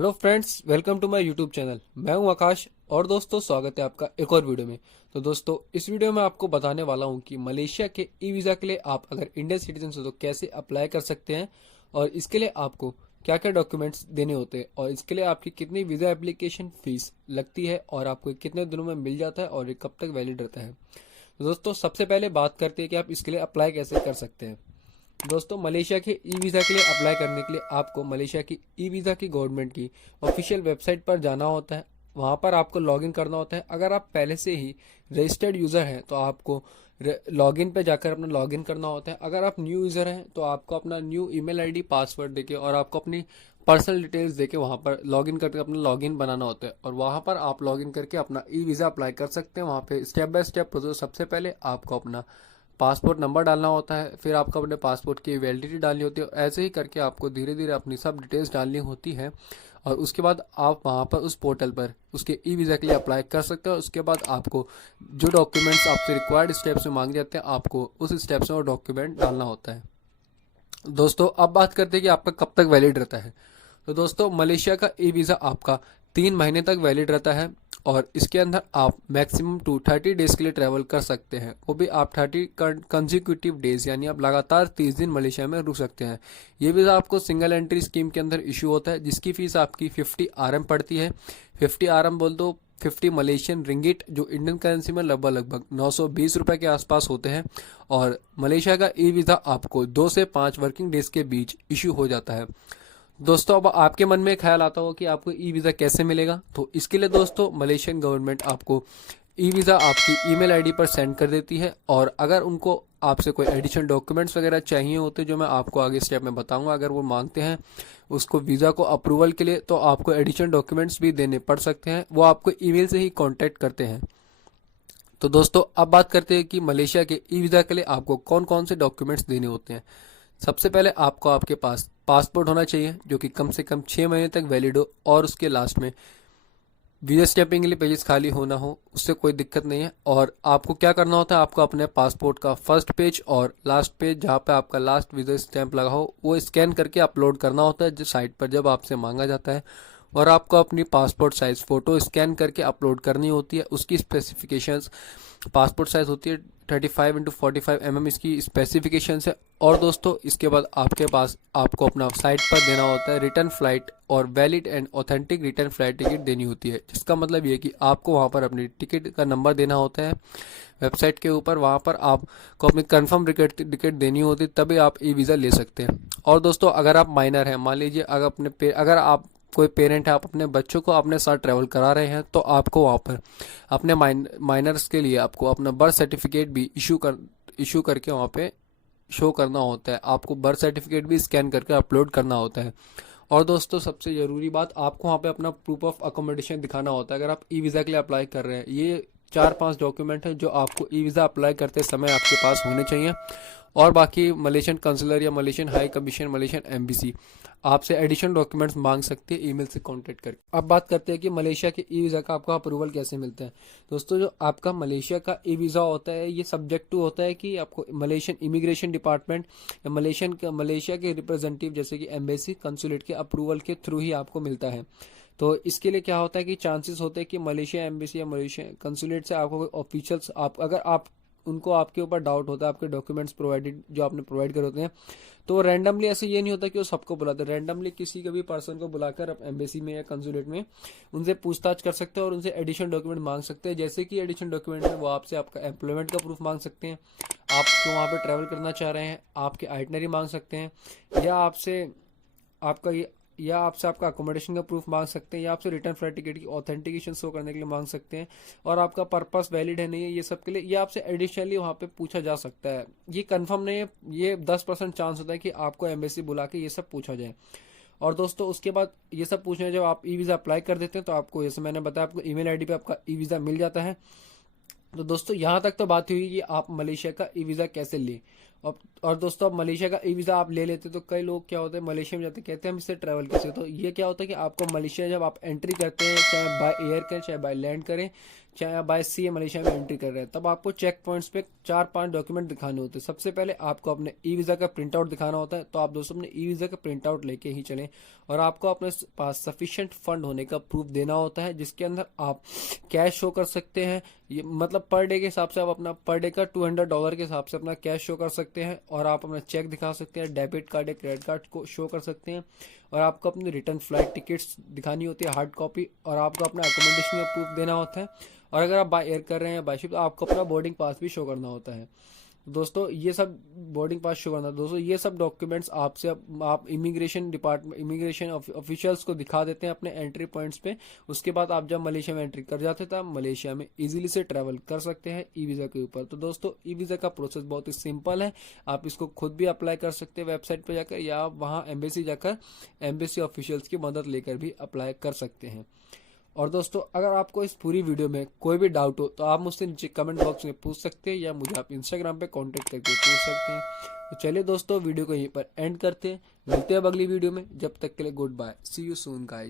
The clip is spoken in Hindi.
Hello friends, welcome to my YouTube channel. मैं हूं आकाश और दोस्तों स्वागत है आपका एक और वीडियो में। तो दोस्तों इस वीडियो में आपको बताने वाला हूं कि मलेशिया के ई वीज़ा के लिए आप अगर इंडियन सिटीजन हो तो कैसे अप्लाई कर सकते हैं और इसके लिए आपको क्या क्या डॉक्यूमेंट्स देने होते हैं और इसके लिए आपकी कितनी वीज़ा एप्लीकेशन फीस लगती है और आपको कितने दिनों में मिल जाता है और ये कब तक वैलिड रहता है। तो दोस्तों सबसे पहले बात करते हैं कि आप इसके लिए अप्लाई कैसे कर सकते हैं। दोस्तों मलेशिया के ई वीज़ा के लिए अप्लाई करने के लिए आपको मलेशिया की ई वीज़ा की गवर्नमेंट की ऑफिशियल वेबसाइट पर जाना होता है। वहाँ पर आपको लॉगिन करना होता है। अगर आप पहले से ही रजिस्टर्ड यूज़र हैं तो आपको लॉगिन पे जाकर अपना लॉगिन करना होता है। अगर आप न्यू यूज़र हैं तो आपको अपना न्यू ईमेल आईडी पासवर्ड देके और आपको अपनी पर्सनल डिटेल्स देके वहाँ पर लॉगिन करके अपना लॉगिन बनाना होता है और वहाँ पर आप लॉगिन करके अपना ई वीज़ा अप्लाई कर सकते हैं। वहाँ पे स्टेप बाय स्टेप प्रोसेस। सबसे पहले आपको अपना पासपोर्ट नंबर डालना होता है, फिर आपको अपने पासपोर्ट की वैलिडिटी डालनी होती है। ऐसे ही करके आपको धीरे धीरे अपनी सब डिटेल्स डालनी होती है और उसके बाद आप वहाँ पर उस पोर्टल पर उसके ई वीज़ा के लिए अप्लाई कर सकते हैं। उसके बाद आपको जो डॉक्यूमेंट्स आपसे रिक्वायर्ड स्टेप्स में मांगे जाते हैं आपको उस स्टेप्स में वो डॉक्यूमेंट डालना होता है। दोस्तों अब बात करते हैं कि आपका कब तक वैलिड रहता है। तो दोस्तों मलेशिया का ई वीज़ा आपका 3 महीने तक वैलिड रहता है और इसके अंदर आप मैक्सिमम 30 डेज के लिए ट्रैवल कर सकते हैं। वो भी आप 30 कंजिक्यूटिव डेज यानी आप लगातार 30 दिन मलेशिया में रुक सकते हैं। ये वीज़ा आपको सिंगल एंट्री स्कीम के अंदर इशू होता है जिसकी फीस आपकी 50 RM पड़ती है। 50 RM बोल दो 50 मलेशियन रिंगिट, जो इंडियन करेंसी में लगभग 920 रुपये के आसपास होते हैं। और मलेशिया का ई वीज़ा आपको 2 से 5 वर्किंग डेज के बीच इशू हो जाता है। दोस्तों अब आपके मन में ख्याल आता हो कि आपको ई वीज़ा कैसे मिलेगा। तो इसके लिए दोस्तों मलेशियन गवर्नमेंट आपको ई वीज़ा आपकी ईमेल आईडी पर सेंड कर देती है और अगर उनको आपसे कोई एडिशनल डॉक्यूमेंट्स वगैरह चाहिए होते जो मैं आपको आगे स्टेप में बताऊंगा, अगर वो मांगते हैं उसको वीज़ा को अप्रूवल के लिए तो आपको एडिशनल डॉक्यूमेंट्स भी देने पड़ सकते हैं। वो आपको ईमेल से ही कॉन्टैक्ट करते हैं। तो दोस्तों अब बात करते हैं कि मलेशिया के ई वीज़ा के लिए आपको कौन कौन से डॉक्यूमेंट्स देने होते हैं। सबसे पहले आपको आपके पास पासपोर्ट होना चाहिए जो कि कम से कम 6 महीने तक वैलिड हो और उसके लास्ट में वीजा स्टैंपिंग के लिए पेजेस खाली होना हो, उससे कोई दिक्कत नहीं है। और आपको क्या करना होता है, आपको अपने पासपोर्ट का फर्स्ट पेज और लास्ट पेज जहाँ पे आपका लास्ट वीजा स्टैंप लगा हो वो स्कैन करके अपलोड करना होता है जिस साइट पर जब आपसे मांगा जाता है। और आपको अपनी पासपोर्ट साइज फ़ोटो स्कैन करके अपलोड करनी होती है। उसकी स्पेसिफिकेशंस पासपोर्ट साइज होती है 35x45 mm इसकी स्पेसिफिकेशंस है। और दोस्तों इसके बाद आपके पास आपको अपना साइट पर देना होता है रिटर्न फ्लाइट और valid and authentic return flight ticket देनी होती है, जिसका मतलब ये कि आपको वहाँ पर अपनी टिकट का नंबर देना होता है वेबसाइट के ऊपर। वहाँ पर आपको अपनी कंफर्म टिकट देनी होती है, तभी आप ई वीज़ा ले सकते हैं। और दोस्तों अगर आप माइनर हैं, मान लीजिए अगर आप कोई पेरेंट है, आप अपने बच्चों को अपने साथ ट्रैवल करा रहे हैं तो आपको वहाँ पर अपने माइनर्स के लिए आपको अपना बर्थ सर्टिफिकेट भी इशू करके वहाँ पे शो करना होता है। आपको बर्थ सर्टिफिकेट भी स्कैन करके अपलोड करना होता है। और दोस्तों सबसे ज़रूरी बात, आपको वहाँ पे अपना प्रूफ ऑफ अकोमोडेशन दिखाना होता है अगर आप ई वीज़ा के लिए अप्लाई कर रहे हैं। ये 4-5 डॉक्यूमेंट है जो आपको ई वीज़ा अप्लाई करते समय आपके पास होने चाहिए। और बाकी मलेशियन कंसुलर या Malaysian high commission, Malaysian embassy आपसे एडिशनल डॉक्यूमेंट्स मांग सकती है ईमेल से कांटेक्ट करके। अब बात करते हैं कि मलेशिया के ई वीज़ा का आपका अप्रूवल कैसे मिलता है। दोस्तों जो आपका मलेशिया का ई वीज़ा होता है ये सब्जेक्ट टू होता है कि आपको मलेशियन इमिग्रेशन डिपार्टमेंट या मलेशिया के रिप्रेजेंटेटिव जैसे कि एम्बेसी कंसुलेट के अप्रूवल के थ्रू ही आपको मिलता है। तो इसके लिए क्या होता है कि चांसेस होते हैं कि मलेशिया एम्बेसी या मलेशिया कंसुलेट से आपको कोई ऑफिशियल्स अगर आप उनको आपके ऊपर डाउट होता है आपके डॉक्यूमेंट्स प्रोवाइडेड जो आपने प्रोवाइड करे होते हैं, तो रैंडमली ऐसे ये नहीं होता कि वो सबको बुलाते, रैंडमली किसी का भी पर्सन को बुलाकर आप एम्बेसी में या कंसुलेट में उनसे पूछताछ कर सकते हैं और उनसे एडिशनल डॉक्यूमेंट मांग सकते हैं। जैसे कि एडिशनल डॉक्यूमेंट में वो आपसे आपका एम्प्लॉयमेंट का प्रूफ मांग सकते हैं, आप क्यों वहाँ पर ट्रैवल करना चाह रहे हैं, आपके आइटनरी मांग सकते हैं, आपका ये या आपसे आपका अकोमोडेशन का प्रूफ मांग सकते हैं, या आपसे रिटर्न फ्लाइट टिकट की ऑथेंटिकेशन शो करने के लिए मांग सकते हैं, और आपका पर्पस वैलिड है नहीं है, ये सब के लिए ये आपसे एडिशनली वहाँ पे पूछा जा सकता है। ये कंफर्म नहीं है, ये 10% चांस होता है कि आपको एम्बेसी बुला के ये सब पूछा जाए। और दोस्तों उसके बाद ये सब पूछने जब आप ई वीज़ा अप्लाई कर देते हैं तो आपको, जैसे मैंने बताया, आपको ईमेल आईडी पे आपका ई वीज़ा मिल जाता है। तो दोस्तों यहाँ तक तो बात हुई कि आप मलेशिया का ई वीज़ा कैसे लें और दोस्तों अब मलेशिया का ई वीज़ा आप ले लेते तो कई लोग क्या होते हैं मलेशिया में जाते कहते हैं हम इससे ट्रैवल कैसे, तो ये क्या होता है कि आपको मलेशिया जब आप एंट्री करते हैं, चाहे बाय एयर करें चाहे बाय लैंड करें चाहे आप बाय सी मलेशिया में एंट्री कर रहे हैं, तब आपको चेक पॉइंट्स पे 4-5 डॉक्यूमेंट दिखाने होते हैं। सबसे पहले आपको अपने ई वीज़ा का प्रिंट आउट दिखाना होता है, तो आप दोस्तों अपने ई वीज़ा का प्रिंट आउट लेके ही चलें। और आपको अपने पास सफिशिएंट फंड होने का प्रूफ देना होता है, जिसके अंदर आप कैश शो कर सकते हैं। ये मतलब पर डे के हिसाब से आप अपना पर डे का $200 के हिसाब से अपना कैश शो कर सकते हैं, और आप अपना चेक दिखा सकते हैं, डेबिट कार्ड या क्रेडिट कार्ड को शो कर सकते हैं, और आपको अपनी रिटर्न फ्लाइट टिकट्स दिखानी होती है हार्ड कॉपी, और आपको अपना अकोमोडेशन का प्रूफ देना होता है। और अगर आप बाय एयर कर रहे हैं बाय शिप तो आपको अपना बोर्डिंग पास भी शो करना होता है। दोस्तों ये सब बोर्डिंग पास शो करना, दोस्तों ये सब डॉक्यूमेंट्स आपसे आप इमिग्रेशन डिपार्टमेंट इमिग्रेशन ऑफिशियल्स को दिखा देते हैं अपने एंट्री पॉइंट्स पे। उसके बाद आप जब मलेशिया में एंट्री कर जाते हैं तब मलेशिया में इजीली से ट्रैवल कर सकते हैं ई वीज़ा के ऊपर। तो दोस्तों ई वीज़ा का प्रोसेस बहुत ही सिंपल है, आप इसको खुद भी अप्लाई कर सकते हैं वेबसाइट पर जाकर, या आप वहाँ एम्बेसी जाकर एम्बेसी ऑफिशियल्स की मदद लेकर भी अप्लाई कर सकते हैं। और दोस्तों अगर आपको इस पूरी वीडियो में कोई भी डाउट हो तो आप मुझसे नीचे कमेंट बॉक्स में पूछ सकते हैं, या मुझे आप इंस्टाग्राम पे कांटेक्ट करके पूछ सकते हैं। तो चलिए दोस्तों वीडियो को यहीं पर एंड करते हैं, मिलते हैं अब अगली वीडियो में, जब तक के लिए goodbye, see you soon guys.